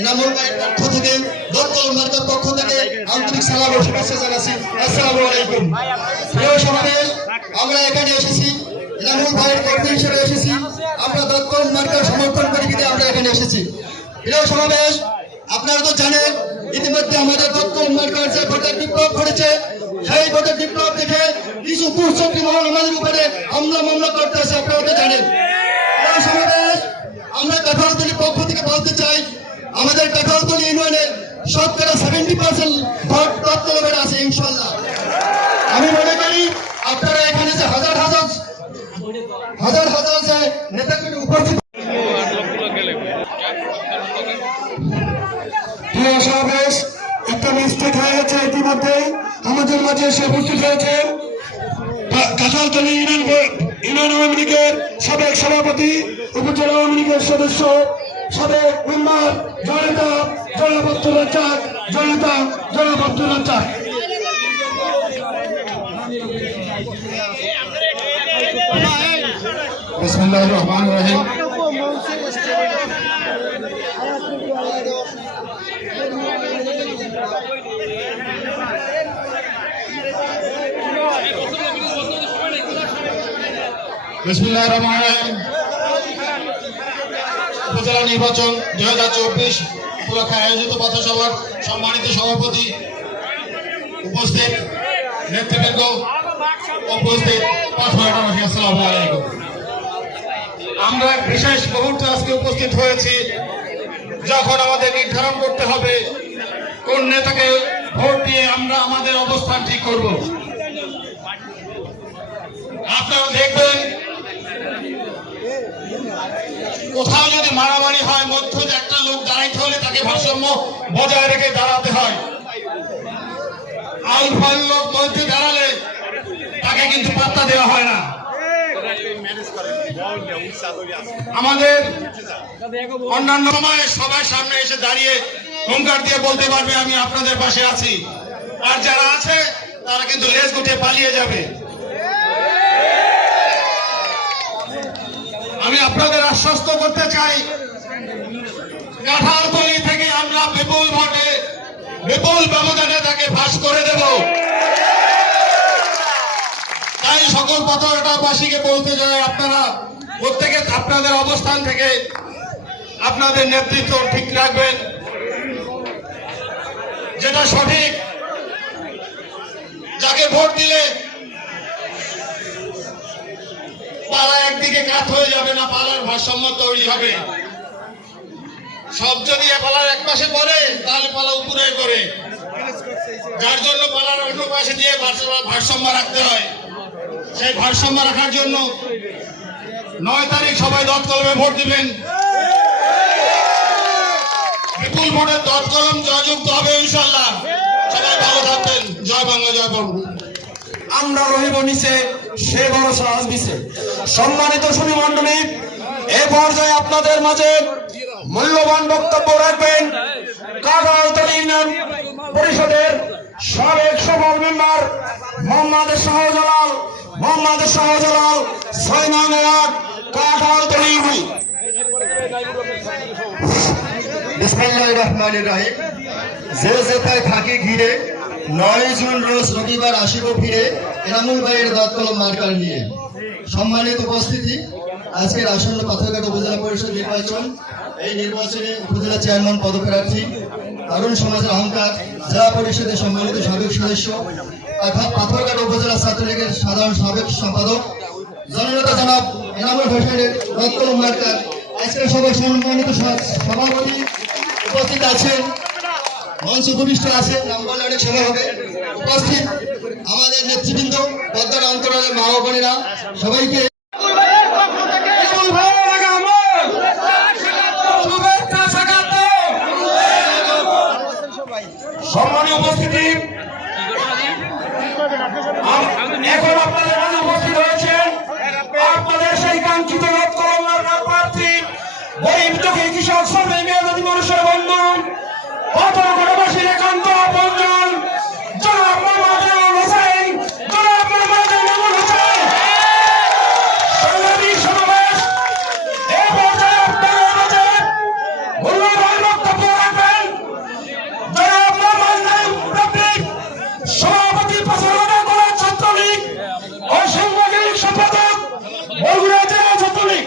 এনামুল ভাইয়ের পক্ষ থেকে দত্তল মার্কার পক্ষ থেকে আন্তরিক সালাম ও শুভেচ্ছা জানাচ্ছি। আসসালামু আলাইকুম। প্রিয় সমাবেশ, আমরা এখানে এসেছি এনামুল ভাইয়ের কর্মী হিসেবে এসেছি, আমরা দত্তল মার্কার সমর্থন করি বিধায় আমরা এখানে এসেছি। প্রিয় সমাবেশ, আপনারা তো জানেন ইতিমধ্যে আমাদের দত্তল মার্কার যে ভোটের বিপ্লব ঘটেছে, সেই ভোটের বিপ্লব দেখে কিছু কুচক্রী মহল আমাদের উপরে হামলা মামলা করতেছে, আপনারা তো জানেন। প্রিয় সমাবেশ, আমরা কাঠালতলির পক্ষ থেকে বলতে চাই, আমাদের কাঠালতলি ইউনিয়নের শতকরা 70% ভোট দত্তলের আছে ইনশাআল্লাহ। আমি মনে করি আপনারা এখানে যে হাজার হাজার যে নেতাগুলি উপস্থিত, সমাবেশ একটা মিস্টেক হয়ে গেছে। ইতিমধ্যে আমাদের মাঝে এসে উপস্থিত হয়েছেন কাঁঠালতলী ইউনিয়ন আওয়ামী লীগের সাবেক সভাপতি, উপজেলা আওয়ামী লীগের সদস্য, সাবেক মেম্বার জনতা জনাব আব্দুর রাজ্জাক, জনাব আব্দুর রাজ্জাক। বিসমিল্লাহির রহমানির রহিম। বিসমিল্লাহির রহমানির রহিম। উপজেলা নির্বাচন 2024 উপলক্ষে আয়োজিত পথসভার সম্মানিত সভাপতি, উপস্থিত নেতৃবৃন্দ, উপস্থিত পাঠবাসী, আসসালামু আলাইকুম। আমরা বিশেষ মুহূর্তে আজকে উপস্থিত হয়েছি যখন আমাদের নির্ধারণ করতে হবে কোন নেতাকে ভোট দিয়ে আমরা আমাদের অবস্থান ঠিক করব। আপনারা দেখবেন কোথাও যদি মারামারি হয়, মধ্যে একটা লোক দাঁড়াইতে হলে তাকে ভারসাম্য বজায় রেখে দাঁড়াতে হয়। আলফাল লোক মধ্যে দাঁড়ালে তাকে কিন্তু পাত্তা দেওয়া হয় না। আমাদের অন্যান্য সময়ে সবার সামনে এসে দাঁড়িয়ে হুঙ্কার দিয়ে বলতে পারবে আমি আপনাদের পাশে আছি, আর যারা আছে তারা কিন্তু লেজ গুটিয়ে পালিয়ে যাবে। আমি আপনাদের আশ্বস্ত করতে চাই, কাঁঠালতলী থেকে আমরা বিপুল ভোটে বিপুল ব্যবধানে তাকে ফাঁস করে দেব। তাই সকল পাথরঘাটাবাসীকে বলতে চাই, আপনারা প্রত্যেকে আপনাদের অবস্থান থেকে আপনাদের নেতৃত্ব ঠিক রাখবেন, যেটা সঠিক। যাকে ভোট দিলে পালা একদিকে কাত হয়ে যাবে না, পালার ভারসাম্য তৈরি হবে। সব যদি পালার এক পাশে পড়ে তাহলে পালা উপরে করে, যার জন্য পালার অন্য পাশে দিয়ে ভারসাম্য রাখতে হয়। সেই ভারসাম্য রাখার জন্য 9 তারিখ সবাই দত কলমে ভোট দিবেন। বিপুল ভোটের দত কলম জয়যুক্ত হবে ইনশাআল্লাহ। সবাই ভালো থাকবেন। জয় বাংলা, জয় বঙ্গ। আমরা রহিব নিচে, সে ভরসা আজ দিছে। সম্মানিত সুধী মণ্ডলী, এ পর্যায়ে আপনাদের মাঝে মূল্যবান বক্তব্য রাখবেন কাঁঠালতলী ইউনিয়ন পরিষদের সাবেক সফল মেম্বার মোহাম্মদ শাহজালাল 6 নং ওয়ার্ড কাঁঠালতলী ইউনিয়ন। বিসমিল্লাহির রহমানির রহিম। যে যেথায় থাকে ঘিরে 9 জুন রোজ রবিবার আসিব ফিরে এনামুল ভাইয়ের দত কলম মার্কার নিয়ে। সম্মানিত উপস্থিতি, আজকের আসন্ন পাথরঘাটা উপজেলা পরিষদ নির্বাচন, এই নির্বাচনে উপজেলা চেয়ারম্যান পদপ্রার্থী, তরুণ সমাজের অহংকার জেলা পরিষদের সম্মানিত সাবেক সদস্য, পাথরঘাটা উপজেলা ছাত্রলীগের সাধারণ সাবেক সম্পাদক জননেতা জনাব এনামুল হোসেনের দত কলম মার্কার আজকের সবাই সম্মানিত সভাপতি উপস্থিত আছেন, মঞ্চ উপবিষ্ট আছেন, নাম বললে অনেক সময় হবে। উপস্থিত আমাদের নেতৃবৃন্দ, পদ্মার অন্তরালের মা ও বোনেরা, সবাইকে সম্মানীয় উপস্থিতি, এখন আপনাদের মাঝে উপস্থিত হয়েছেন আপনাদের সেই কাঙ্ক্ষিত দত কলম মার্কার প্রার্থী, গরিব দুঃখী কৃষক শ্রমিক মেধাবী মানুষের বন্ধু, পাথরঘাটাবাসীর একান্ত আপনজন জনাব মোহাম্মদ এনামুল হোসেন, সাংবাদিক সমাবেশ। এ পর্যায়ে আপনাদের মাঝে মূল্যবান বক্তব্য সভাপতি পাথরঘাটা কলেজ ছাত্রলীগ ও সাংগঠনিক সম্পাদক বগুড়া জেলা ছাত্রলীগ।